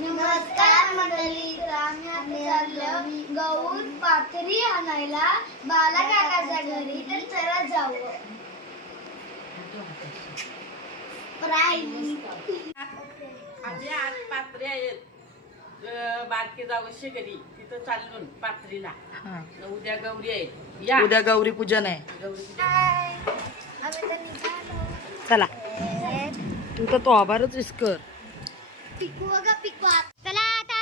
नमस्कार मंडळी, आम्ही चाललो गौर पाथरी आणायला बाला काकाच्या घरी, तर चला जाऊ. आम्ही आज पात्रे आहेत बारके जावशे घरी, तिथं चाललो पात्रीला. उद्या गौरी आहे, या उद्या गौरी पूजन आहे. चला तू तर तो आभारच कर. चला आता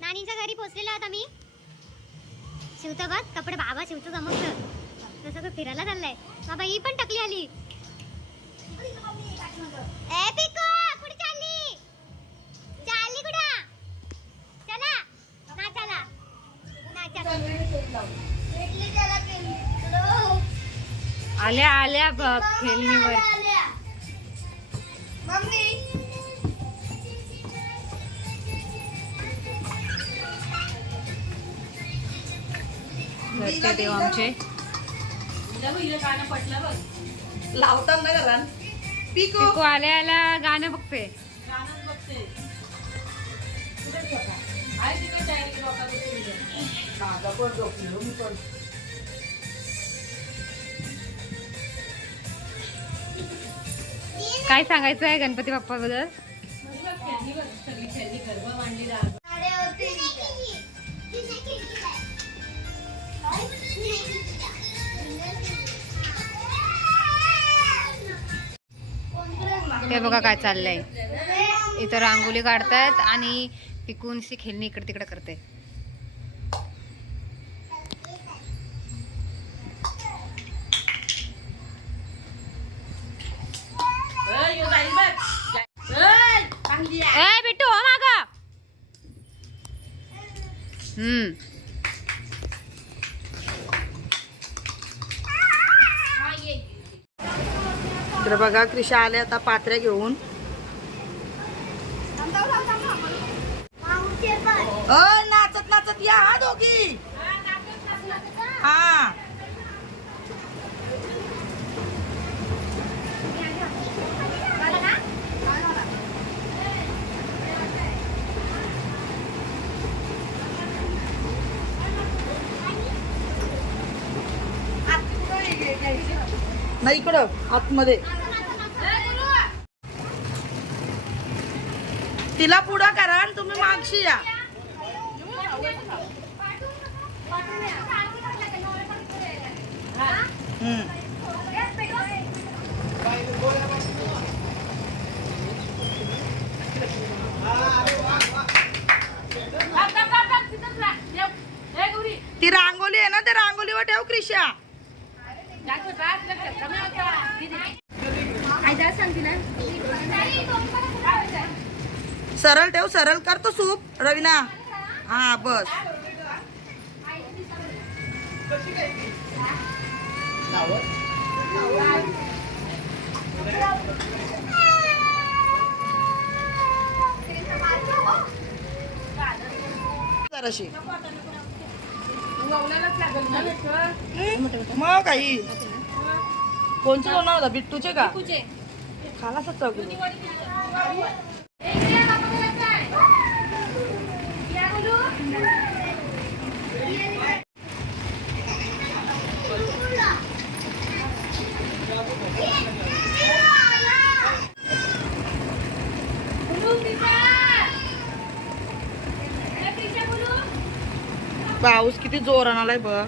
नानीच्या घरी पोहोचलेलो आहोत आम्ही. शिवतो बघ कपडे, बाबा शिवतो जमत सगळं फिरायला चाललंय. बाबा ही पण टकली आली. ए पिको कुठे चालली? चालली कुठं? चला ना, चला ना, चला. आल्या आल्या बघ खेळणीवर. घरचे देव आमचे. लावतात ना घरात. पिकू आल्या आल्या गाणं बघते. काय सांगायचं आहे गणपती बाप्पा बद्दल? हे बघा काय चाललंय. इथं रांगोळी काढतायत आणि पिकूनशी खेळणी इकडे तिकडे करते. ए बिट्टू हो माग. तर बघा कृषा आले आता पात्र्या घेऊन. नाचत नाचत या हा दोघी. हा नाही इकडं आतमध्ये. तिला पुढं करा आणि तुम्ही मागशी या. ती रांगोली आहे ना, त्या रांगोलीवर ठेव कृषा. सरळ ठेव, सरळ करतो सूप रवीना. हा बस. जराशी मग काही कोणचे बनवणार होता? बिट्टूचे का? खालाच चौक. पाऊस किती जोरान आलाय बघ.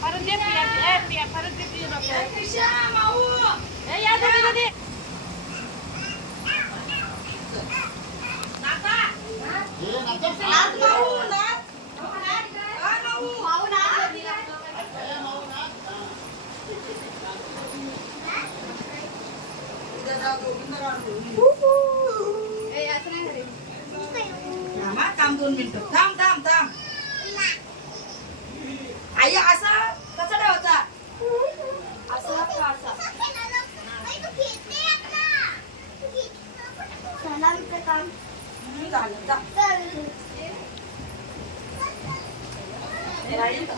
परत दे पिया, परत दे पिया नको. ए, या दोघीला दे. नाता. थांब 2 मिनिटं. थांब. आई असा कसा ठेवायचा? सणांचं काम झालं जा. चालू. राहील का?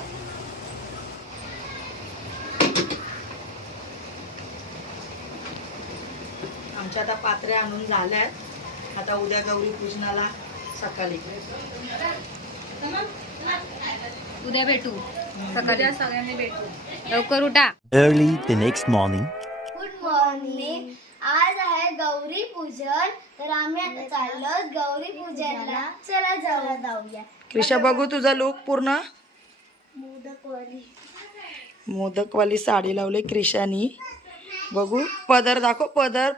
आमच्या आता पात्र्या आणून झाल्यात. आता उद्या गौरी पूजनाला सकाळी उद्या भेटू सकाळी सगळ्यांनी भेटू. लवकर उठा. Early the next morning. Good morning. आज आहे गौरी पूजन, तर आम्ही आता चाललो गौरी पूजनला. चला जाऊया. क्रिशा बघू तुझा लुक पूर्ण मोदकवाली साडी लावली क्रिशानी. बघू पदर दाखव.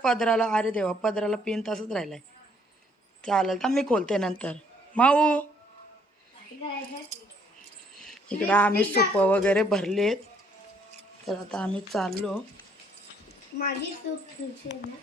पदराला अरे देवा पदराला पिन तसंच राहिलाय. चालेल तर मी खोलते नंतर. माऊ इकडं आम्ही सूप वगैरे भरलेत, तर आता आम्ही चाललो. माझी सूप तुझी ना.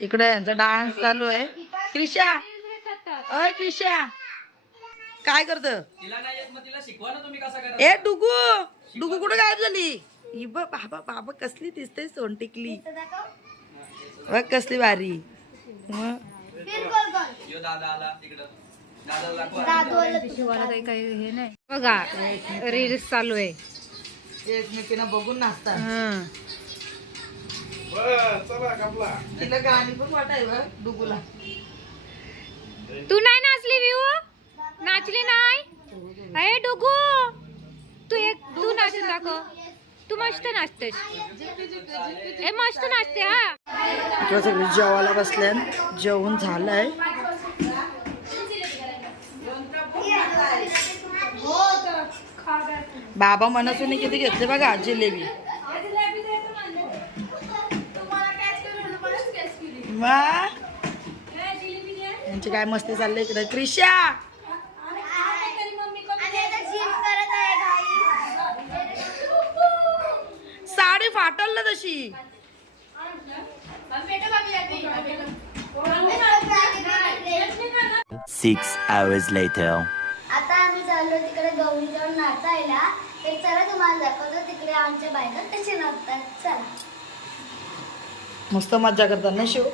इकडे यांचा डान्स चालू आहे. क्रिशा अय क्रिशा काय करत? ए डुगू कुठे गायब झाली? ही बघ बाबा कसली दिसते सोन टिकली. बघ कसली भारी. शिवाला काही हे नाही बघा. रील्स चालू आहे. एकमेकींना बघून नाचतात. चला तिला गाणी पण वाटाय बघ डुगूला. तू नाही नाचली विऊ? नाचली नाही? अरे डुगू तू नाचून दाखव. तू मस्त नाचतेस. ए मस्त नाचते. हा इकडे सगळी जेवायला बसल्या. जेवण झालंय. बाबा मनसून किती घेतले बघा जिलेबी. वा यांची काय मस्ती चालली इकडे. क्रिशा जिम करत फाटल ना तशी. 6 hours later. आता आम्ही चाललो तिकडे गौरी जाऊन नाचायला. तर चला तुम्हाला दाखवतो तिकडे आमच्या बायका कसे नाचतात. चला. मस्त मज्जा करतात ना शिव.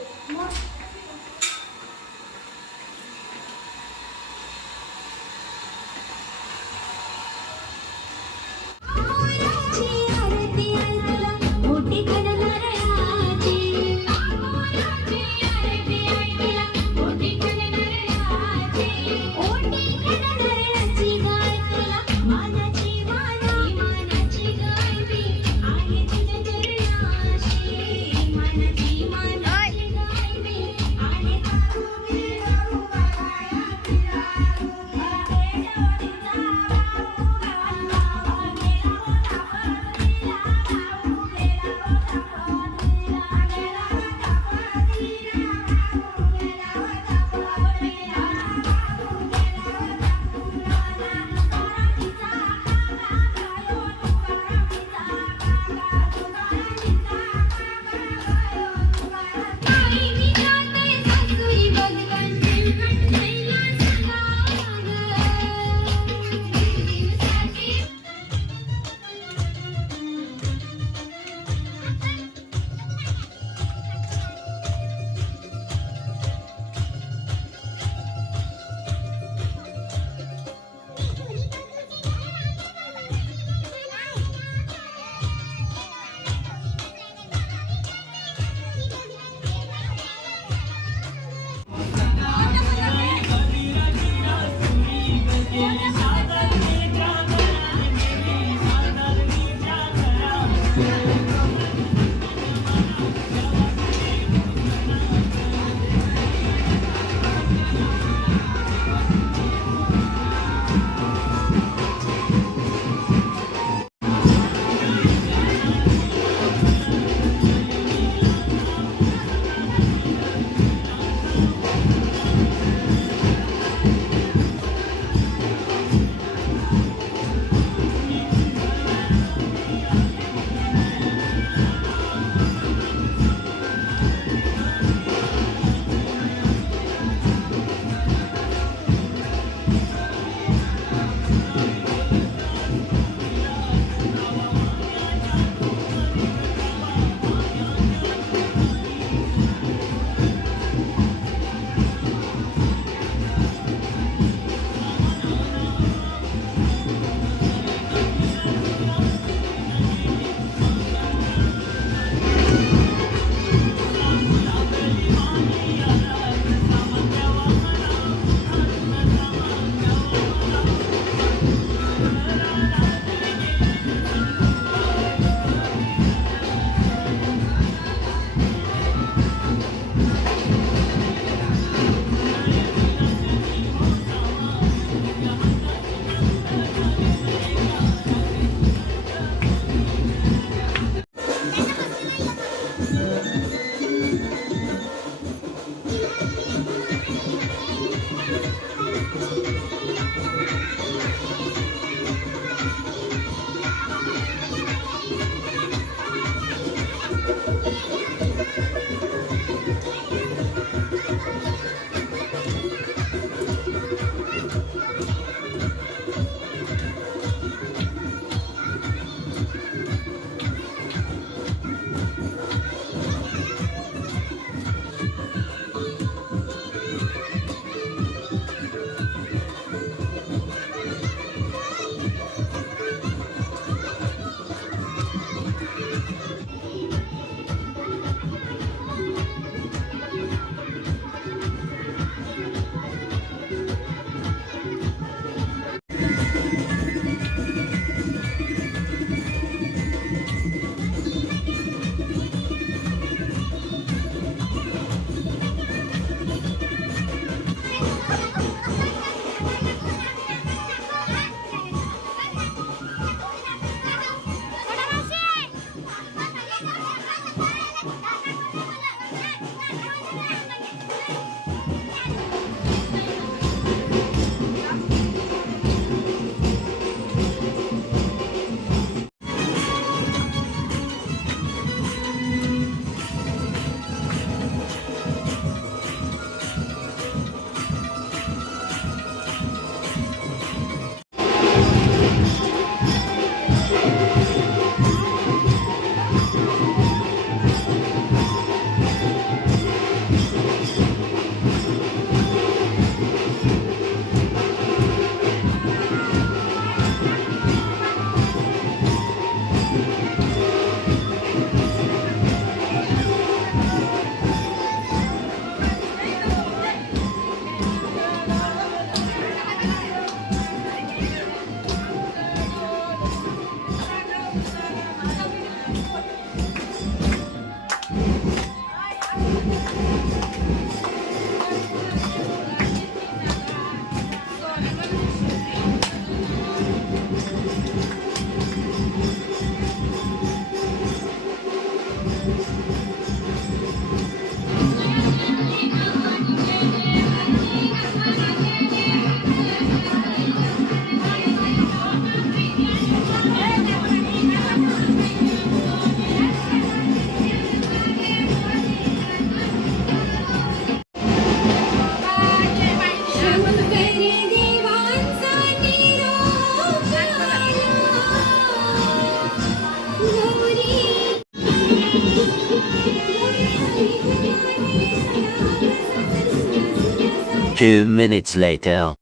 2 minutes later.